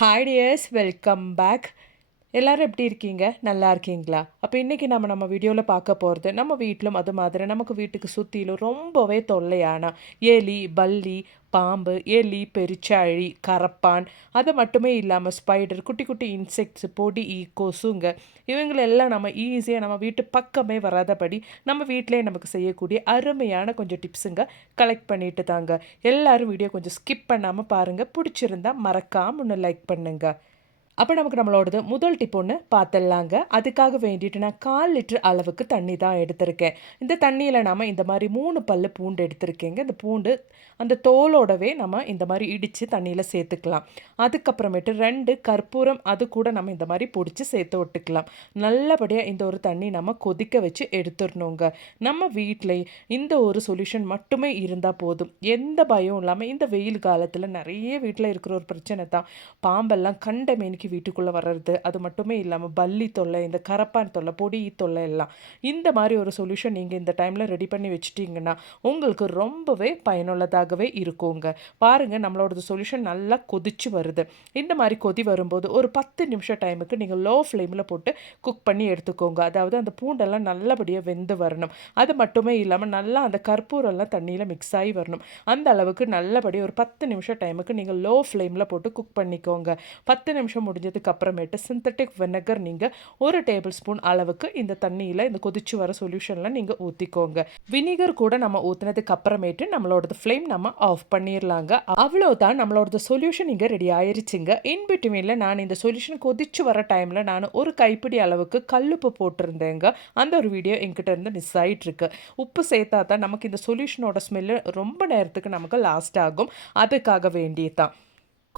Hi tears, welcome back. எல்லோரும் எப்படி இருக்கீங்க? நல்லா இருக்கீங்களா? அப்போ இன்றைக்கி நம்ம வீடியோவில் பார்க்க போகிறது, நம்ம வீட்டிலும் அது மாதிரி நமக்கு வீட்டுக்கு சுற்றிலும் ரொம்பவே தொல்லையான எலி, பல்லி, பாம்பு, எலி, பெருச்சாழி, கரப்பான், அது மட்டுமே இல்லாமல் ஸ்பைடர், குட்டி குட்டி இன்செக்ட்ஸ், பொடி, கொசுங்க, இவங்களெல்லாம் நம்ம ஈஸியாக நம்ம வீட்டு பக்கமே வராதபடி நம்ம வீட்டிலே நமக்கு செய்யக்கூடிய அருமையான கொஞ்சம் டிப்ஸுங்க கலெக்ட் பண்ணிட்டு தாங்க. எல்லோரும் வீடியோ கொஞ்சம் ஸ்கிப் பண்ணாமல் பாருங்கள். பிடிச்சிருந்தா மறக்காம ஒன்று லைக் பண்ணுங்கள். அப்போ நமக்கு நம்மளோடது முதல் டிப் ஒன்று பார்த்துடலாங்க. அதுக்காக வேண்டிட்டு நான் 1/4 லிட்டர் அளவுக்கு தண்ணி தான் எடுத்திருக்கேன். இந்த தண்ணியில் நாம் இந்த மாதிரி 3 பல்லு பூண்டு எடுத்திருக்கேங்க. இந்த பூண்டு அந்த தோலோடவே நம்ம இந்த மாதிரி இடித்து தண்ணியில் சேர்த்துக்கலாம். அதுக்கப்புறமேட்டு 2 கற்பூரம், அது கூட நம்ம இந்த மாதிரி பொடிச்சு சேர்த்து விட்டுக்கலாம். நல்லபடியாக இந்த ஒரு தண்ணி நம்ம கொதிக்க வச்சு எடுத்துடணுங்க. நம்ம வீட்டில் இந்த ஒரு சொல்யூஷன் மட்டுமே இருந்தால் போதும். எந்த பயம் இல்லாமல் இந்த வெயில் காலத்தில் நிறைய வீட்டில் இருக்கிற ஒரு பிரச்சனை தான் பாம்பெல்லாம் கண்ட மேனிக்கு வீட்டுக்குள்ளே வர்றது. அது மட்டுமே இல்லாமல் பல்லி தொல்லை, இந்த கரப்பான் தொல்லை, பொடி தொல்லை எல்லாம். இந்த மாதிரி ஒரு சொல்யூஷன் நீங்கள் இந்த டைமில் ரெடி பண்ணி வச்சுட்டிங்கன்னா உங்களுக்கு ரொம்பவே பயனுள்ளதாகவே இருக்குங்க. பாருங்கள், நம்மளோட சொல்யூஷன் நல்லா கொதிச்சு வருது. இந்த மாதிரி கொதி வரும்போது ஒரு 10 நிமிஷம் டைமுக்கு நீங்கள் லோ ஃப்ளேமில் போட்டு குக் பண்ணி எடுத்துக்கோங்க. அதாவது அந்த பூண்டெல்லாம் நல்லபடியாக வெந்து வரணும். அது மட்டுமே இல்லாமல் நல்லா அந்த கற்பூரெல்லாம் தண்ணியில் மிக்ஸ் ஆகி வரணும். அந்த அளவுக்கு நல்லபடியாக ஒரு 10 நிமிஷம் டைமுக்கு நீங்கள் லோ ஃப்ளேமில் போட்டு குக் பண்ணிக்கோங்க. 10 நிமிஷம் முடிஞ்சதுக்கு அப்புறமேட்டு சிந்தட்டிக் வினகர் நீங்கள் 1 டேபிள் ஸ்பூன் அளவுக்கு இந்த தண்ணியில் இந்த கொதிச்சு வர சொல்யூஷனில் நீங்கள் ஊற்றிக்கோங்க. வினிகர் கூட நம்ம ஊற்றினதுக்கு அப்புறமேட்டு நம்மளோட ஃப்ளேம் நம்ம ஆஃப் பண்ணிடலாங்க. அவ்வளோதான், நம்மளோட சொல்யூஷன் இங்கே ரெடி ஆயிருச்சுங்க. இன்பிட்வீனில் நான் இந்த சொல்யூஷன் கொதிச்சு வர டைமில் நான் ஒரு கைப்பிடி அளவுக்கு கல்லுப்பு போட்டிருந்தேங்க. அந்த ஒரு வீடியோ என்கிட்ட இருந்து மிஸ் ஆகிட்டுருக்கு. உப்பு சேர்த்தா தான் நமக்கு இந்த சொல்யூஷனோட ஸ்மெல்லு ரொம்ப நேரத்துக்கு நமக்கு லாஸ்ட் ஆகும். அதுக்காக வேண்டியதான்.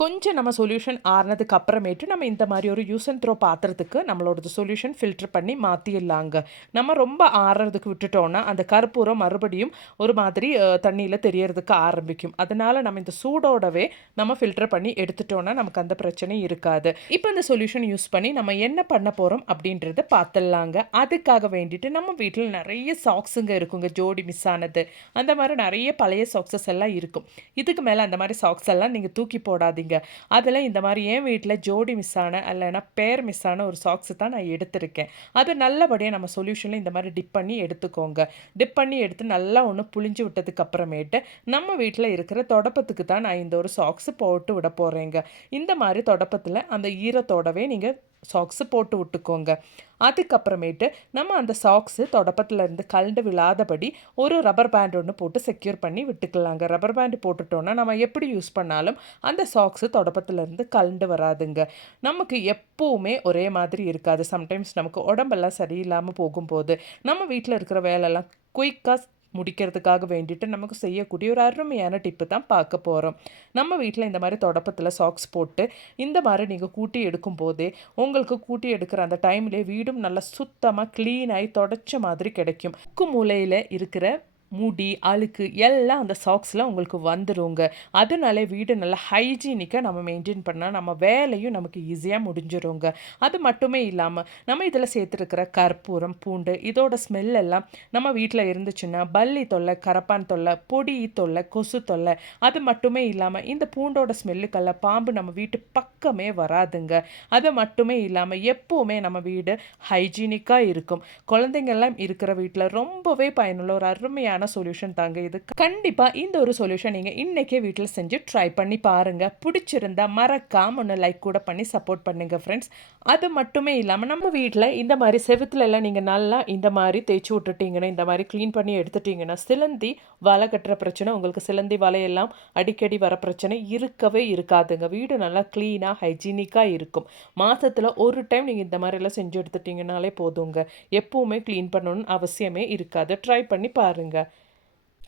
கொஞ்சம் நம்ம சொல்யூஷன் ஆறுனதுக்கு அப்புறமேட்டு நம்ம இந்த மாதிரி ஒரு யூஸ் அண்ட் த்ரோ பாத்திரத்துக்கு நம்மளோட சொல்யூஷன் ஃபில்டர் பண்ணி மாற்றிடலாங்க. நம்ம ரொம்ப ஆறுறதுக்கு விட்டுட்டோன்னா அந்த கற்பூரம் மறுபடியும் ஒரு மாதிரி தண்ணியில் தெரியறதுக்கு ஆரம்பிக்கும். அதனால் நம்ம இந்த சூடோடவே நம்ம ஃபில்டர் பண்ணி எடுத்துட்டோன்னா நமக்கு அந்த பிரச்சனை இருக்காது. இப்போ இந்த சொல்யூஷன் யூஸ் பண்ணி நம்ம என்ன பண்ண போகிறோம் அப்படின்றத பார்த்துடலாங்க. அதுக்காக வேண்டிட்டு நம்ம வீட்டில் நிறைய சாக்ஸுங்க இருக்குங்க, ஜோடி மிஸ் ஆனது, அந்த மாதிரி நிறைய பழைய சாக்ஸஸ் எல்லாம் இருக்கும். இதுக்கு மேலே அந்த மாதிரி சாக்ஸ் எல்லாம் நீங்கள் தூக்கி போடாதீங்க. அதில் இந்த மாதிரி என் வீட்டில் ஜோடி மிஸ் ஆன இல்லைன்னா பேர் மிஸ் ஆன ஒரு சாக்ஸு தான் நான் எடுத்திருக்கேன். அது நல்லபடியாக நம்ம சொல்யூஷனில் இந்த மாதிரி டிப் பண்ணி எடுத்துக்கோங்க. டிப் பண்ணி எடுத்து நல்லா ஒன்று புளிஞ்சு விட்டதுக்கு அப்புறமேட்டு நம்ம வீட்டில் இருக்கிற தொடப்பத்துக்கு தான் நான் இந்த ஒரு சாக்ஸு போட்டு விட போகிறேங்க. இந்த மாதிரி தொடப்பத்தில் அந்த ஈரத்தோடவே நீங்கள் சாக்ஸு போட்டு விட்டுக்கோங்க. அதுக்கப்புறமேட்டு நம்ம அந்த சாக்ஸு தொடப்பத்தில் இருந்து கலண்டு விழாதபடி ஒரு ரப்பர் பேண்ட் ஒன்று போட்டு செக்யூர் பண்ணி விட்டுக்கலாங்க. ரப்பர் பேண்டு போட்டுட்டோன்னா நம்ம எப்படி யூஸ் பண்ணாலும் அந்த சாக்ஸு தொடப்பத்திலேருந்து கலண்டு வராதுங்க. நமக்கு எப்போவுமே ஒரே மாதிரி இருக்காது. சம்டைம்ஸ் நமக்கு உடம்பெல்லாம் சரியில்லாமல் போகும்போது நம்ம வீட்டில் இருக்கிற வேலையெல்லாம் குயிக்காக முடிக்கிறதுக்காக வேண்டிட்டு நமக்கு செய்யக்கூடிய ஒரு அருமையான டிப்பு தான் பார்க்க போகிறோம். நம்ம வீட்டில் இந்த மாதிரி தொடப்பத்தில் சாக்ஸ் போட்டு இந்த மாதிரி நீங்கள் கூட்டி எடுக்கும் போதே உங்களுக்கு கூட்டி எடுக்கிற அந்த டைம்லேயே வீடும் நல்லா சுத்தமாக க்ளீனாகி தொடச்ச மாதிரி கிடைக்கும். முக்கு மூலையில் இருக்கிற முடி, அழுக்கு எல்லாம் அந்த சாக்ஸில் உங்களுக்கு வந்துடுங்க. அதனால வீடு நல்லா ஹைஜீனிக்காக நம்ம மெயின்டைன் பண்ணால் நம்ம வேலையும் நமக்கு ஈஸியாக முடிஞ்சிருங்க. அது மட்டுமே இல்லாமல் நம்ம இதில் சேர்த்துருக்கிற கற்பூரம், பூண்டு, இதோட ஸ்மெல் எல்லாம் நம்ம வீட்டில் இருந்துச்சுன்னா பல்லி தொல்லை, கரப்பான் தொல்லை, பொடி தொல்லை, கொசு தொல்லை, அது மட்டுமே இல்லாமல் இந்த பூண்டோட ஸ்மெல்லுக்கெல்லாம் பாம்பு நம்ம வீட்டு பக்கமே வராதுங்க. அது மட்டுமே இல்லாமல் எப்போவுமே நம்ம வீடு ஹைஜீனிக்காக இருக்கும். குழந்தைங்கள்லாம் இருக்கிற வீட்டில் ரொம்பவே பயனுள்ள ஒரு அருமையான சொல்யூஷன் தாங்க இது. கண்டிப்பா இந்த ஒரு சொல்யூஷன் நீங்க இன்னைக்கே வீட்டில் செஞ்சு ட்ரை பண்ணி பாருங்க. பிடிச்சிருந்தா மறக்காம ஒன்று லைக் கூட பண்ணி சப்போர்ட் பண்ணுங்க ஃப்ரெண்ட்ஸ். அது மட்டுமே இல்லாமல் நம்ம வீட்டில் இந்த மாதிரி செவுத்துல எல்லாம் நீங்கள் நல்லா இந்த மாதிரி தேய்ச்சி விட்டுட்டீங்கன்னா, இந்த மாதிரி க்ளீன் பண்ணி எடுத்துட்டீங்கன்னா, சிலந்தி வலை கட்டுற பிரச்சனை, உங்களுக்கு சிலந்தி வலையெல்லாம் அடிக்கடி வர பிரச்சனை இருக்கவே இருக்காதுங்க. வீடு நல்லா க்ளீனாக ஹைஜீனிக்காக இருக்கும். மாதத்தில் ஒரு டைம் நீங்கள் இந்த மாதிரி எல்லாம் செஞ்சு எடுத்துட்டீங்கனாலே போதுங்க. எப்பவுமே க்ளீன் பண்ணணும்னு அவசியமே இருக்காது. ட்ரை பண்ணி பாருங்க.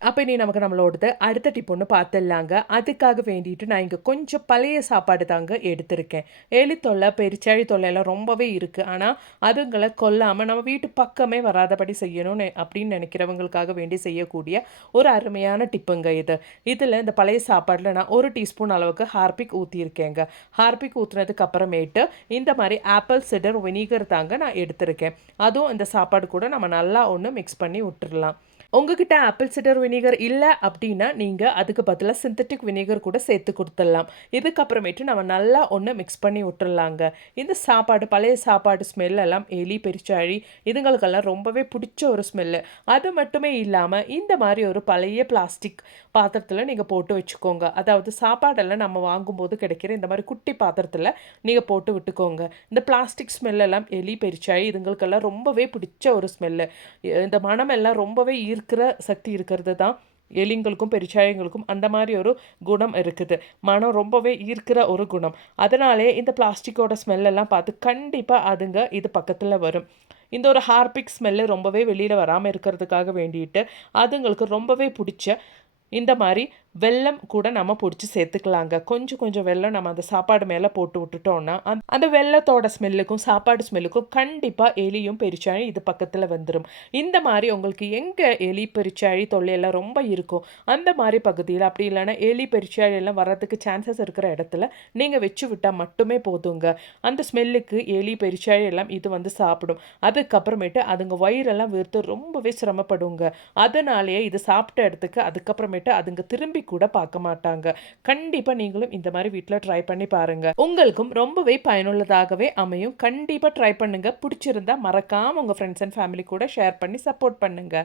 அப்போ இனி நமக்கு நம்மளோடது அடுத்த டிப் ஒன்று பார்த்துடலாங்க. அதுக்காக வேண்டிட்டு நான் இங்கே கொஞ்சம் பழைய சாப்பாடு தாங்க எடுத்திருக்கேன். எலி தொல்லை, பெருச்சாழி தொல்லை எல்லாம் ரொம்பவே இருக்குது. ஆனால் அதுங்களை கொல்லாமல் நம்ம வீட்டு பக்கமே வராதபடி செய்யணும்னு அப்படின்னு நினைக்கிறவங்களுக்காக வேண்டி செய்யக்கூடிய ஒரு அருமையான டிப்புங்க இது. இதில் இந்த பழைய சாப்பாடில் நான் 1 டீஸ்பூன் அளவுக்கு ஹார்பிக் ஊற்றியிருக்கேங்க. ஹார்பிக் ஊற்றுனதுக்கு அப்புறமேட்டு இந்த மாதிரி ஆப்பிள் சிடர் வினிகர் தாங்க நான் எடுத்திருக்கேன். அதுவும் இந்த சாப்பாடு கூட நம்ம நல்லா ஒன்று மிக்ஸ் பண்ணி விட்டுடலாம். உங்ககிட்ட ஆப்பிள் சிடர் வினிகர் இல்ல அப்டின்னா, நீங்க அதுக்கு பதிலா சிந்தெடிக் வினிகர் கூட சேர்த்து குடுத்துடலாம். இதுக்கப்புறமேட்டு நம்ம நல்லா ஒண்ணு மிக்ஸ் பண்ணி விட்டுறலாங்க. இந்த சாப்பாடு பழைய சாப்பாடு ஸ்மெல் எல்லாம் எலி, பெருச்சாழி இதுங்களுக்கெல்லாம் ரொம்பவே புடிச்ச ஒரு ஸ்மெல்லு. அது மட்டுமே இல்லாம, இந்த மாரி ஒரு பழைய பிளாஸ்டிக் பாத்திரத்தில நீங்க போட்டு வச்சுக்கோங்க. அதாவது சாப்பாடெல்லாம் நம்ம வாங்கும்போது கிடைக்கிற இந்த மாரி குட்டி பாத்திரத்தில நீங்க போட்டு விட்டுக்கோங்க. இந்த பிளாஸ்டிக் ஸ்மெல் எல்லாம் எலி, பெருச்சாழி இதுங்களுக்கெல்லாம் ரொம்பவே பிடிச்ச ஒரு ஸ்மெல்லு. இந்த மணமெல்லாம் ரொம்பவே ஈர்க்கிற சக்தி இருக்கிறது தான் எலிங்களுக்கும் பெருச்சாழிங்களுக்கும் அந்த மாதிரி ஒரு குணம் இருக்குது. மனம் ரொம்பவே ஈர்க்கிற ஒரு குணம். அதனாலே இந்த பிளாஸ்டிக்கோட ஸ்மெல் எல்லாம் பார்த்து கண்டிப்பா அதுங்க இது பக்கத்துல வரும். இந்த ஒரு ஹார்பிக் ஸ்மெல்லு ரொம்பவே வெளியில வராம இருக்கிறதுக்காக வேண்டிட்டு அதுங்களுக்கு ரொம்பவே பிடிச்ச இந்த மாரி வெல்லம் கூட நம்ம பொடிச்சு சேர்த்துக்கலாங்க. கொஞ்சம் கொஞ்சம் வெல்லம் நம்ம அந்த சாப்பாடு மேல போட்டு விட்டுட்டோம்னா, அந்த வெல்லத்தோட ஸ்மெல்லுக்கும், சாப்பாடு ஸ்மெல்லுக்கும் கண்டிப்பா எலியும், பெருச்சாழியும் இது பக்கத்துல வந்துரும். இந்த மாரி உங்களுக்கு எங்க எலி, பெருச்சாழி தொல்லையெல்லாம் ரொம்ப இருக்கோ, அந்த மாரி பகுதியில அப்படி இல்லன்னா எலி, பெருச்சாழி எல்லாம் வர்றதுக்கு சான்சஸ் இருக்கிற இடத்துல நீங்க வச்சு விட்டா மட்டுமே போதுங்க. அந்த ஸ்மெல்லுக்கு எலி, பெருச்சாழி எல்லாம் இது வந்து சாப்பிடும். அதுக்கப்புறமேட்டு அதுங்க வயிறெல்லாம் வீர்த்து ரொம்பவே சிரமப்படுங்க. அதனாலேயே இது சாப்பிட்ட இடத்துக்கு அதுக்கப்புறமேட்டு அதுங்க திரும்பி கூட பார்க்க மாட்டாங்க. கண்டிப்பா நீங்களும் இந்த மாரி வீட்ல ட்ரை பண்ணி பாருங்க. உங்களுக்கும் ரொம்பவே பயனுள்ளதாகவே அமையும். கண்டிப்பா ட்ரை பண்ணுங்க. பிடிச்சிருந்தா மறக்காம உங்க ஃப்ரெண்ட்ஸ் அண்ட் ஃபேமிலி கூட ஷேர் பண்ணி சப்போர்ட் பண்ணுங்க.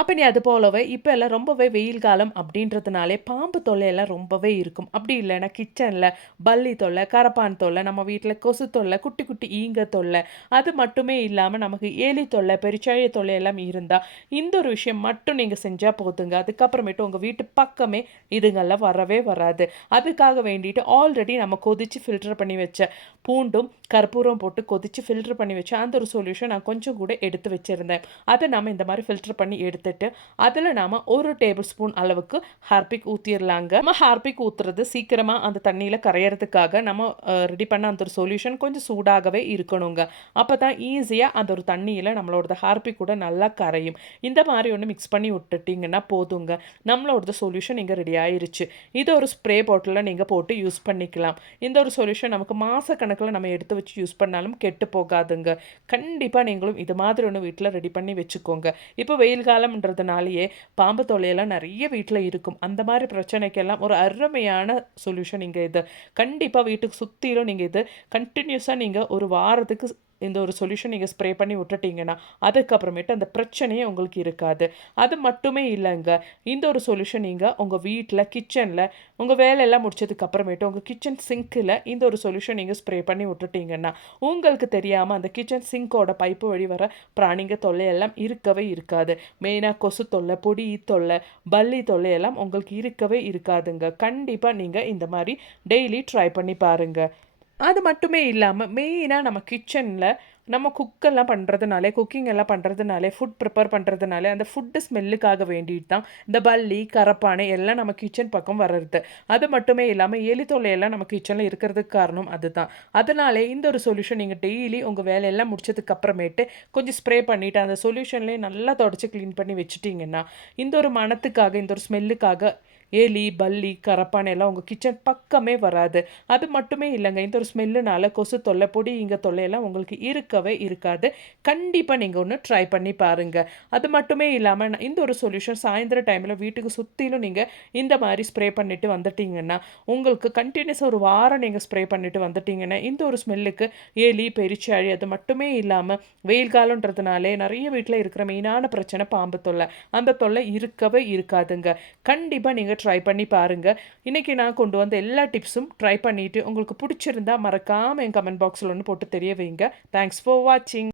அப்ப நீ அது போலவே இப்ப எல்லாம் ரொம்பவே வெயில் காலம் அப்படின்றதுனாலே பாம்பு தொல்லையெல்லாம் ரொம்பவே இருக்கும். அப்படி இல்லைன்னா கிச்சன்ல பல்லி தொல்லை, கரப்பான் தொல்லை, நம்ம வீட்ல கொசு தொல்லை, குட்டி குட்டி ஈங்க தொல்லை, அது மட்டுமே இல்லாம நமக்கு எலி தொல்லை, பெருச்சாழி தொல்லை எல்லாம் இருந்தா இந்த ஒரு விஷயம் மட்டும் நீங்க செஞ்சா போதுங்க. அதுக்கப்புறமேட்டு உங்க வீட்டு பக்கமே இதுங்கெல்லாம் வரவே வராது. அதுக்காக வேண்டிட்டு ஆல்ரெடி நம்ம கொதிச்சு ஃபில்டர் பண்ணி வச்ச பூண்டும் கற்பூரம் போட்டு கொதிச்சு ஃபில்டர் பண்ணி வச்ச அந்த ஒரு சொல்யூஷன் நான் கொஞ்சம் கூட எடுத்து வச்சிருந்தேன். அதை நாம இந்த மாதிரி ஃபில்டர் பண்ணி எடுத்துட்டு அதில் நாம 1 டேபிள் ஸ்பூன் அளவுக்கு ஹார்பிக் ஊற்றிடலாங்க. நம்ம ஹார்பிக் ஊற்றுறது சீக்கிரமாக அந்த தண்ணியில் கரையிறதுக்காக நம்ம ரெடி பண்ண அந்த ஒரு சொல்யூஷன் கொஞ்சம் சூடாகவே இருக்கணுங்க. அப்போ தான் ஈஸியாக அந்த ஒரு தண்ணியில் நம்மளோட ஹார்பிக் கூட நல்லா கரையும். இந்த மாதிரி ஒன்று மிக்ஸ் பண்ணி விட்டுட்டிங்கன்னா போதுங்க. நம்மளோட சொல்யூஷன் இங்கே ரெடி ஆயிருச்சு. இது ஒரு ஸ்ப்ரே பாட்டிலில் நீங்கள் போட்டு யூஸ் பண்ணிக்கலாம். இந்த ஒரு சொல்யூஷன் நமக்கு மாதக்கணக்கில் நம்ம எடுத்து வச்சு யூஸ் பண்ணாலும் கெட்டு போகாதுங்க. கண்டிப்பாக நீங்களும் இது மாதிரி ஒன்று வீட்டில் ரெடி பண்ணி வச்சுக்கோங்க. இப்போ வெயில் காலம்ன்றதுனாலேயே பாம்பு தொல்லையெல்லாம் நிறைய வீட்டில் இருக்கும். அந்த மாதிரி பிரச்சனைக்கெல்லாம் ஒரு அருமையான சொல்யூஷன் இங்கே இது. கண்டிப்பாக வீட்டுக்கு சுற்றிலும் நீங்கள் இது கண்டினியூஸாக நீங்கள் ஒரு வாரத்துக்கு இந்த ஒரு சொல்யூஷன் நீங்கள் ஸ்ப்ரே பண்ணி விட்டுட்டீங்கன்னா அதுக்கப்புறமேட்டு அந்த பிரச்சனையே உங்களுக்கு இருக்காது. அது மட்டுமே இல்லைங்க, இந்த ஒரு சொல்யூஷன் நீங்கள் உங்கள் வீட்டில் கிச்சனில் உங்கள் வேலையெல்லாம் முடிச்சதுக்கு அப்புறமேட்டு உங்கள் கிச்சன் சிங்க்கில் இந்த ஒரு சொல்யூஷன் நீங்கள் ஸ்ப்ரே பண்ணி விட்டுட்டீங்கன்னா உங்களுக்கு தெரியாமல் அந்த கிச்சன் சிங்கோட பைப்பு வழி வர பிராணிங்க தொல்லையெல்லாம் இருக்கவே இருக்காது. மெயினாக கொசு தொல்லை, பொடி தொல்லை, பல்லி தொல்லையெல்லாம் உங்களுக்கு இருக்கவே இருக்காதுங்க. கண்டிப்பாக நீங்கள் இந்த மாதிரி டெய்லி ட்ரை பண்ணி பாருங்கள். அது மட்டுமே இல்லாம, மெயினா நம்ம கிச்சன்ல நம்ம குக்கிங் எல்லாம் பண்றதுனாலே, ஃபுட் ப்ரிப்பேர் பண்றதுனாலே, அந்த ஃபுட் ஸ்மெல்லுக்காக வேண்டிட்டு தான் இந்த பல்லி, கரப்பானை எல்லாம் நம்ம கிச்சன் பக்கம் வர்றது. அது மட்டுமே இல்லாம எலி தொல்லையெல்லாம் நம்ம கிச்சன்ல இருக்கிறதுக்கு காரணம் அதுதான். அதனாலே இந்த ஒரு சொல்யூஷன் நீங்க டெய்லி உங்க வேலையெல்லாம் முடிச்சதுக்கு அப்புறமேட்டு கொஞ்சம் ஸ்ப்ரே பண்ணிட்டு அந்த சொல்யூஷன்லயே நல்லா தொடச்சு கிளீன் பண்ணி வச்சுட்டீங்கன்னா, இந்த ஒரு மணத்துக்காக, இந்த ஒரு ஸ்மெல்லுக்காக எலி, பல்லி, கரப்பான் எல்லாம் உங்க கிச்சன் பக்கமே வராது. அது மட்டுமே இல்லைங்க, இந்த ஒரு ஸ்மெல்லுனால கொசு தொல்லை, பொடி ஈங்க தொல்லையெல்லாம் உங்களுக்கு இருக்கவே இருக்காது. கண்டிப்பாக நீங்கள் ஒன்று ட்ரை பண்ணி பாருங்க. அது மட்டுமே இல்லாமல் இந்த ஒரு சொல்யூஷன் சாயந்தர டைமில் வீட்டுக்கு சுற்றிலும் நீங்கள் இந்த மாதிரி ஸ்ப்ரே பண்ணிட்டு வந்துட்டீங்கன்னா உங்களுக்கு கண்டினியூஸாக ஒரு வாரம் நீங்கள் ஸ்ப்ரே பண்ணிட்டு வந்துட்டீங்கன்னா இந்த ஒரு ஸ்மெல்லுக்கு எலி, பெருச்சாழி அது மட்டுமே இல்லாமல் வெயில் காலன்றதுனாலே நிறைய வீட்டில் இருக்கிற மெயினான பிரச்சனை பாம்பு தொல்லை. அந்த தொல்லை இருக்கவே இருக்காதுங்க. கண்டிப்பாக நீங்கள் ட்ரை பண்ணி பாருங்க. இன்னைக்கு நான் கொண்டு வந்த எல்லா டிப்ஸும் ட்ரை பண்ணிட்டு உங்களுக்கு பிடிச்சிருந்தா மறக்காம என் கமெண்ட் பாக்ஸில் ஒன்று போட்டு தெரிய வைங்க. தேங்க்ஸ் ஃபார் வாட்சிங்.